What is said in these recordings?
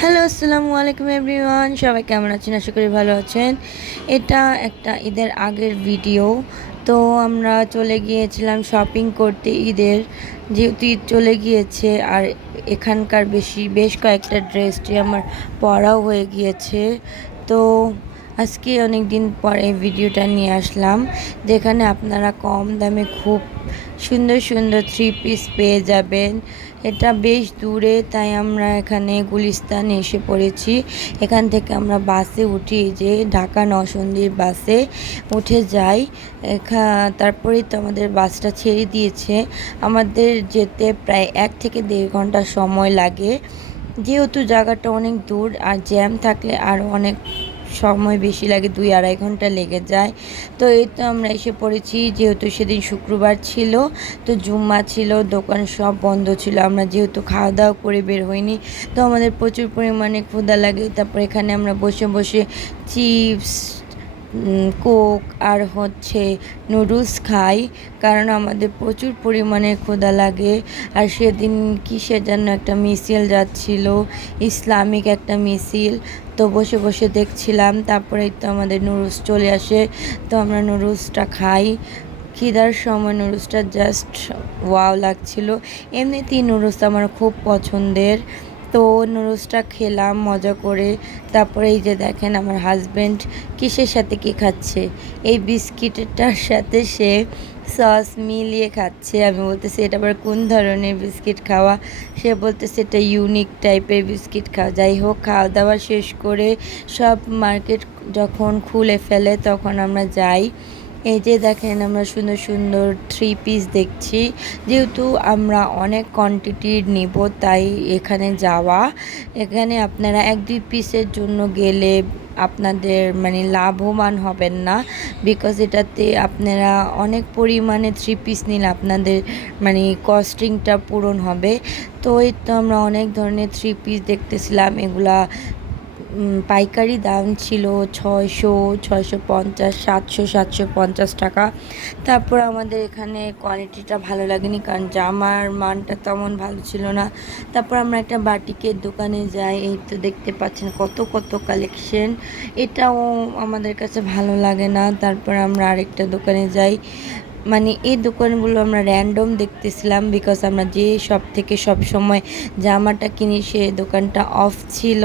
Hello, আসসালামু আলাইকুম everyone. সবাই কেমন আছেন? আশা করি ভালো আছেন। এটা একটা ঈদের আগের ভিডিও। তো আমরা চলে গিয়েছিলাম শপিং করতে ঈদের, যেহেতু ঈদ চলে গিয়েছে আর এখানকার বেশ কয়েকটা ড্রেসটি আমার পরাও হয়ে গিয়েছে। তো আজকে অনেক দিন পর এই ভিডিওটা নিয়ে আসলাম, যেখানে আপনারা কম দামে খুব সুন্দর সুন্দর থ্রি পিস পেয়ে যাবেন। এটা বেশ দূরে, তাই আমরা এখানে গুলিস্তানে এসে পড়েছি। এখান থেকে আমরা বাসে উঠি, যে ঢাকা নরসিংদীর বাসে উঠে যাই। তারপরেই তো আমাদের বাসটা ছেড়ে দিয়েছে। আমাদের যেতে প্রায় 1 থেকে 1.5 ঘন্টা সময় লাগে, যেহেতু জায়গাটা অনেক দূর আর জ্যাম থাকলে আরও অনেক সময় বেশি লাগে, 2-2.5 ঘন্টা লেগে যায়। তো এই তো আমরা এসে পড়েছি, যেহেতু সেদিন শুক্রবার ছিল, তো জুম্মা ছিল, দোকান সব বন্ধ ছিল। আমরা যেহেতু খাওয়া দাওয়া করে বের হইনি, তো আমাদের প্রচুর পরিমাণে ক্ষুধা লাগে। তারপর এখানে আমরা বসে বসে চিপস, কোক আর নুডলস খাই, কারণ আমাদের প্রচুর পরিমাণে ক্ষুধা লাগে। আর সেদিন কিসের যেন একটা মিছিল যাচ্ছিল, ইসলামিক একটা মিছিল। তো বসে বসে দেখছিলাম, তারপরেই তো আমাদের নুডলস চলে আসে, তো আমরা নুডলসটা খাই। খিদার সময় নুডলসটা জাস্ট ওয়াও লাগছিল। এমনিতেই নুডলস আমার খুব পছন্দের। তো নুডলসটা খেলাম মজা করে। তারপরে এই যে দেখেন আমার হাজব্যান্ড কিসের সাথে কি খাচ্ছে, এই বিস্কিটটার সাথে সে সস মিলিয়ে খাচ্ছে। আমি বলতেছি এটা আবার কোন ধরনের বিস্কিট খাওয়া, সে বলতেছে এটা ইউনিক টাইপের বিস্কিট খাওয়া। যাই হোক, খাওয়া দাওয়া শেষ করে সব মার্কেট যখন খুলে ফেলে তখন আমরা যাই। এই যে দেখেন আমরা সুন্দর সুন্দর থ্রি পিস দেখছি, যেহেতু আমরা অনেক কোয়ান্টিটির নিব তাই এখানে যাওয়া। এখানে আপনারা 1-2 পিসের জন্য গেলে আপনাদের লাভবান হবেন না, বিকজ এটাতে আপনারা অনেক পরিমাণে থ্রি পিস নিলে আপনাদের কস্টিংটা পূরণ হবে। তো এই তো আমরা অনেক ধরনের থ্রি পিস দেখতেছিলাম। এগুলা পাইকারি দাম ছিল 600, 650, 700, 750 টাকা। তারপর আমাদের এখানে কোয়ালিটিটা ভালো লাগেনি, কারণ জামার মানটা তেমন ভালো ছিল না। তারপর আমরা একটা বাটিকের দোকানে যাই। এই তো দেখতে পাচ্ছেন কত কত কালেকশন, এটাও আমাদের কাছে ভালো লাগে না। তারপর আমরা আরেকটা দোকানে যাই। এই দোকানগুলো আমরা র্যান্ডম দেখতেছিলাম, বিকজ আমরা যে সব থেকে সব সময় জামাটা কিনি সে দোকানটা অফ ছিল।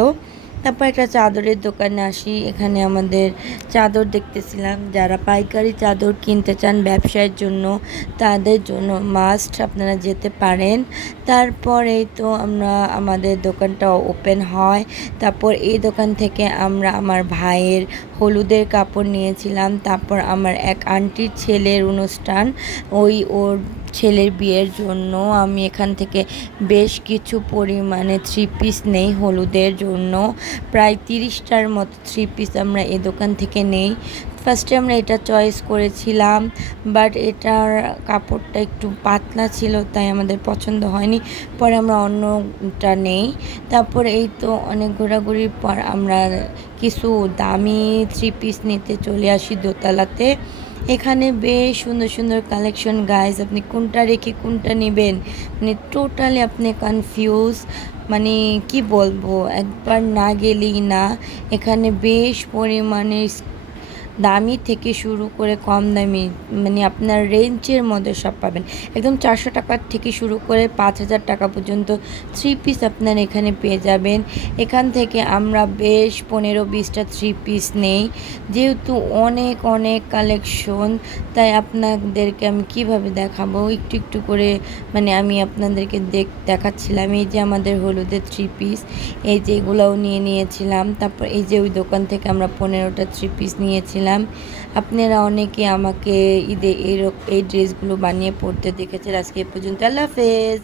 তারপর একটা চাদরের দোকানে আসি, এখানে আমাদের চাদর দেখতেছিলাম। যারা পাইকারি চাদর কিনতে চান ব্যবসায়ের জন্য, তাদের জন্য মাস্ট আপনারা যেতে পারেন। তারপরেই তো আমাদের দোকানটা ওপেন হয়। তারপর এই দোকান থেকে আমরা আমার ভাইয়ের হলুদের কাপড় নিয়েছিলাম। তারপর আমার এক আন্টির ছেলের অনুষ্ঠান, ওর ছেলের বিয়ের জন্য আমি এখান থেকে বেশ কিছু পরিমাণে থ্রি পিস নেই হলুদের জন্য। প্রায় 30টার মতো থ্রি পিস আমরা এই দোকান থেকে নেই। ফার্স্টে আমরা এটা চয়েস করেছিলাম, বাট এটার কাপড়টা একটু পাতলা ছিল, তাই আমাদের পছন্দ হয়নি। পরে আমরা অন্যটা নেই। তারপর এই তো অনেক ঘোরাঘুরির পর আমরা কিছু দামি থ্রি পিস নিতে চলে আসি দোতলাতে। এখানে বেশ সুন্দর সুন্দর কালেকশন গাইজ, আপনি কোনটা রেখে কোনটা নেবেন টোটালি আপনি কনফিউজ। কি বলবো, একবার না গেলেই না। এখানে বেশ পরিমাণে দামি থেকে শুরু করে কম দামি, আপনার রেঞ্জের মধ্যে সব পাবেন। একদম 400 টাকার থেকে শুরু করে 5,000 টাকা পর্যন্ত থ্রি পিস আপনার এখানে পেয়ে যাবেন। এখান থেকে আমরা বেশ 15-20টা থ্রি পিস নেই, যেহেতু অনেক অনেক কালেকশন, তাই আপনাদেরকে আমি কিভাবে দেখাবো একটু একটু করে আমি আপনাদেরকে দেখাচ্ছিলাম। এই যে আমাদের হলুদের থ্রি পিস, এই যে এগুলোও নিয়েছিলাম। তারপর এই যে ওই দোকান থেকে আমরা 15টা থ্রি পিস নিয়েছিলাম। আপনারা অনেকে আমাকে ঈদে এই ড্রেসগুলো বানিয়ে পরতে দেখেছেন। আজকে এ পর্যন্ত, আল্লাহ হাফেজ।